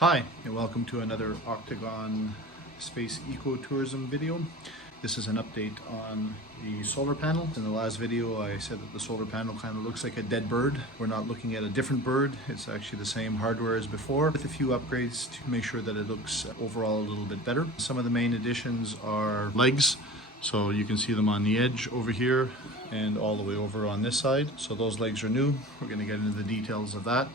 Hi, and welcome to another Octagon Space Ecotourism video. This is an update on the solar panel. In the last video, I said that the solar panel kind of looks like a dead bird. We're not looking at a different bird. It's actually the same hardware as before, with a few upgrades to make sure that it looks overall a little bit better. Some of the main additions are legs. So you can see them on the edge over here and all the way over on this side. So those legs are new. We're going to get into the details of that.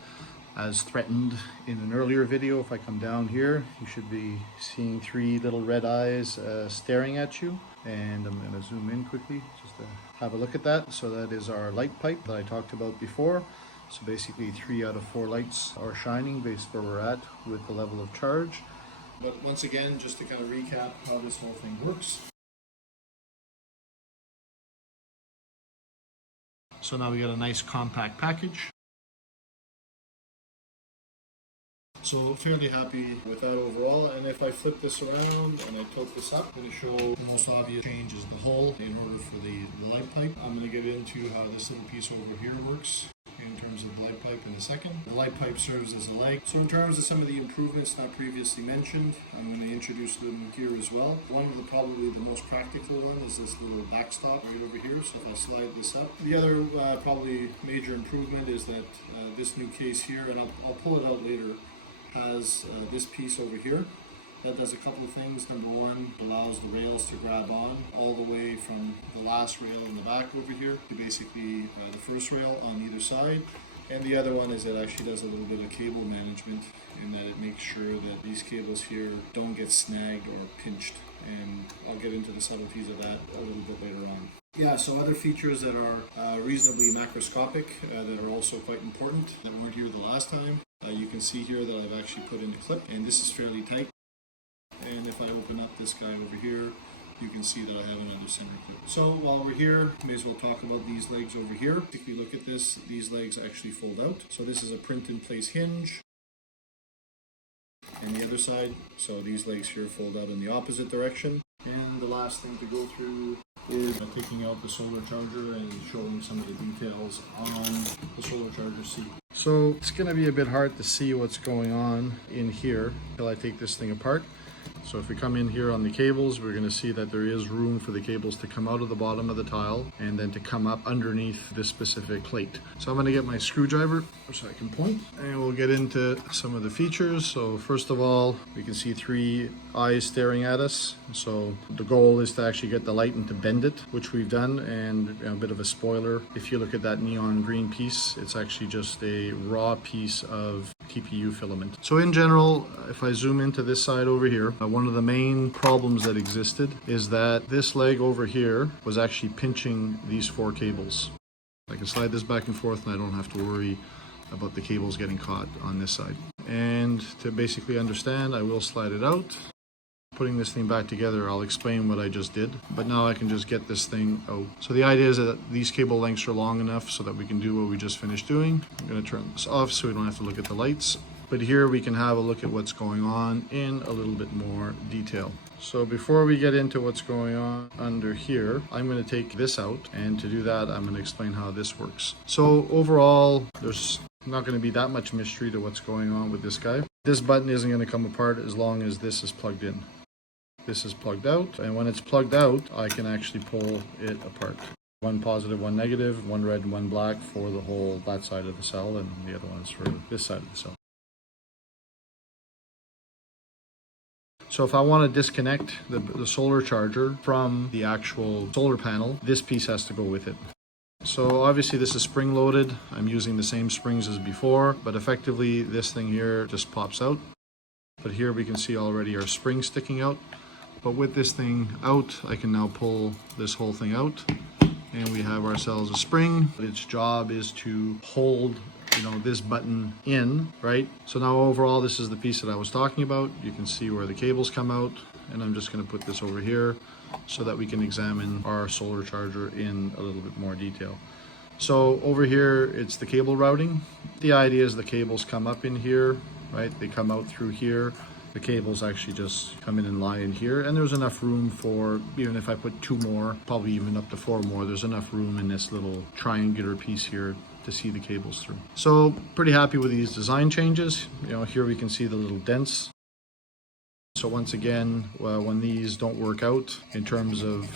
As threatened in an earlier video, if I come down here, you should be seeing three little red eyes staring at you. And I'm going to zoom in quickly just to have a look at that. So that is our light pipe that I talked about before. So basically 3 out of 4 lights are shining based where we're at with the level of charge. But once again, just to kind of recap how this whole thing works. So now we got a nice compact package. So fairly happy with that overall, and if I flip this around and I tilt this up, I'm going to show the most obvious change is the hole in order for the light pipe. I'm going to get into how this little piece over here works in terms of the light pipe in a second. The light pipe serves as a leg. So in terms of some of the improvements not previously mentioned, I'm going to introduce them here as well. One of the probably the most practical one is this little backstop right over here. So if I slide this up. The other probably major improvement is that this new case here, and I'll pull it out later, has this piece over here that does a couple of things. Number one, allows the rails to grab on all the way from the last rail in the back over here to basically the first rail on either side. And the other one is it actually does a little bit of cable management in that it makes sure that these cables here don't get snagged or pinched. And I'll get into the subtleties of that a little bit later on. Yeah, so other features that are reasonably macroscopic that are also quite important that weren't here the last time. You can see here that I've actually put in a clip, and this is fairly tight. And if I open up this guy over here, you can see that I have another center clip. So while we're here, may as well talk about these legs over here. If you look at this, these legs actually fold out. So this is a print-in-place hinge. And the other side, so these legs here fold out in the opposite direction. And the last thing to go through is taking out the solar charger and showing some of the details on the solar charger seat. So it's going to be a bit hard to see what's going on in here until I take this thing apart. So if we come in here on the cables, we're going to see that there is room for the cables to come out of the bottom of the tile and then to come up underneath this specific plate. So I'm going to get my screwdriver so I can point, and we'll get into some of the features. So first of all, we can see 3 eyes staring at us. So the goal is to actually get the light and to bend it, which we've done. And a bit of a spoiler, if you look at that neon green piece, it's actually just a raw piece of TPU filament. So in general, if I zoom into this side over here, one of the main problems that existed is that this leg over here was actually pinching these 4 cables. I can slide this back and forth and I don't have to worry about the cables getting caught on this side. And to basically understand, I will slide it out. Putting this thing back together, I'll explain what I just did, but now I can just get this thing out. So the idea is that these cable lengths are long enough so that we can do what we just finished doing. I'm going to turn this off so we don't have to look at the lights. But here we can have a look at what's going on in a little bit more detail. So before we get into what's going on under here, I'm going to take this out, and to do that I'm going to explain how this works. So overall, there's not going to be that much mystery to what's going on with this guy. This button isn't going to come apart as long as this is plugged in. This is plugged out, and when it's plugged out, I can actually pull it apart. 1 positive, 1 negative, 1 red and 1 black for the whole, that side of the cell, and the other one is for this side of the cell. So if I want to disconnect the solar charger from the actual solar panel, this piece has to go with it. So obviously this is spring loaded. I'm using the same springs as before, but effectively this thing here just pops out. But here we can see already our spring sticking out. But with this thing out, I can now pull this whole thing out, and we have ourselves a spring. Its job is to hold this button in, right? So now overall, this is the piece that I was talking about. You can see where the cables come out, and I'm just going to put this over here so that we can examine our solar charger in a little bit more detail. So over here, it's the cable routing. The idea is the cables come up in here, right? They come out through here. The cables actually just come in and lie in here, and there's enough room for, even if I put 2 more, probably even up to 4 more, there's enough room in this little triangular piece here to see the cables through. So pretty happy with these design changes. Here we can see the little dents. So once again, when these don't work out in terms of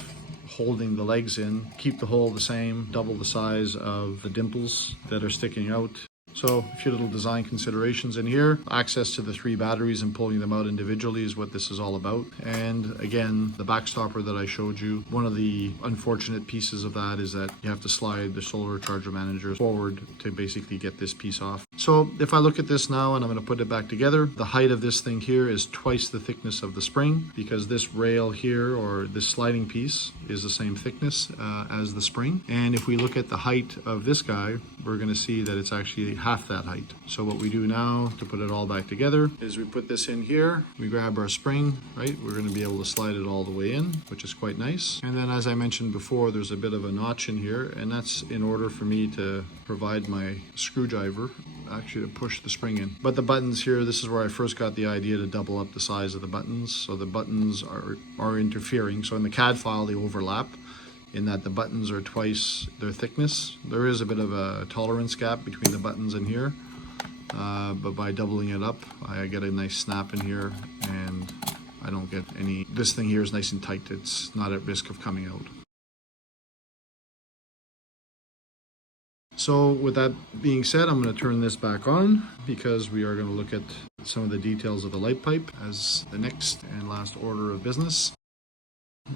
holding the legs in, keep the hole the same, double the size of the dimples that are sticking out. So a few little design considerations in here. Access to the 3 batteries and pulling them out individually is what this is all about. And again, the backstopper that I showed you, one of the unfortunate pieces of that is that you have to slide the solar charger manager forward to basically get this piece off. So if I look at this now and I'm going to put it back together, the height of this thing here is twice the thickness of the spring, because this rail here, or this sliding piece, is the same thickness as the spring. And if we look at the height of this guy, we're going to see that it's actually half that height. So what we do now to put it all back together is we put this in here, we grab our spring, right? We're going to be able to slide it all the way in, which is quite nice. And then, as I mentioned before, there's a bit of a notch in here, and that's in order for me to provide my screwdriver actually to push the spring in. But the buttons here, this is where I first got the idea to double up the size of the buttons. So the buttons are interfering. So in the CAD file, they overlap, in that the buttons are twice their thickness. There is a bit of a tolerance gap between the buttons in here, but by doubling it up, I get a nice snap in here, and I don't get any, this thing here is nice and tight. It's not at risk of coming out. So with that being said, I'm going to turn this back on, because we are going to look at some of the details of the light pipe as the next and last order of business.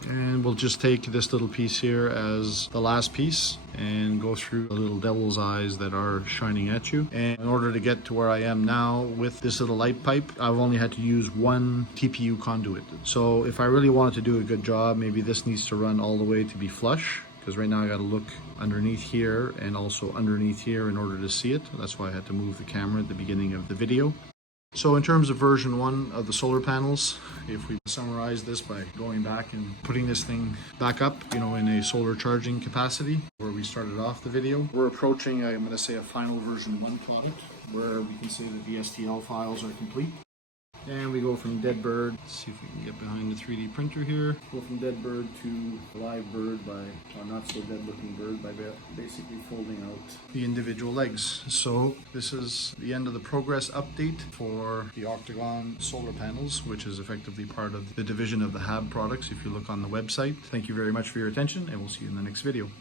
And we'll just take this little piece here as the last piece and go through the little devil's eyes that are shining at you. And in order to get to where I am now with this little light pipe, I've only had to use 1 TPU conduit. So if I really wanted to do a good job, maybe this needs to run all the way to be flush, because right now I got to look underneath here and also underneath here in order to see it. That's why I had to move the camera at the beginning of the video. So in terms of version 1 of the solar panels, if we summarize this by going back and putting this thing back up, in a solar charging capacity where we started off the video, we're approaching, I'm going to say, a final version 1 product, where we can say that the STL files are complete. And we go from dead bird, let's see if we can get behind the 3D printer here, go from dead bird to live bird by, or not so dead looking bird, by basically folding out the individual legs. So this is the end of the progress update for the Octagon solar panels, which is effectively part of the division of the HAB products if you look on the website. Thank you very much for your attention, and we'll see you in the next video.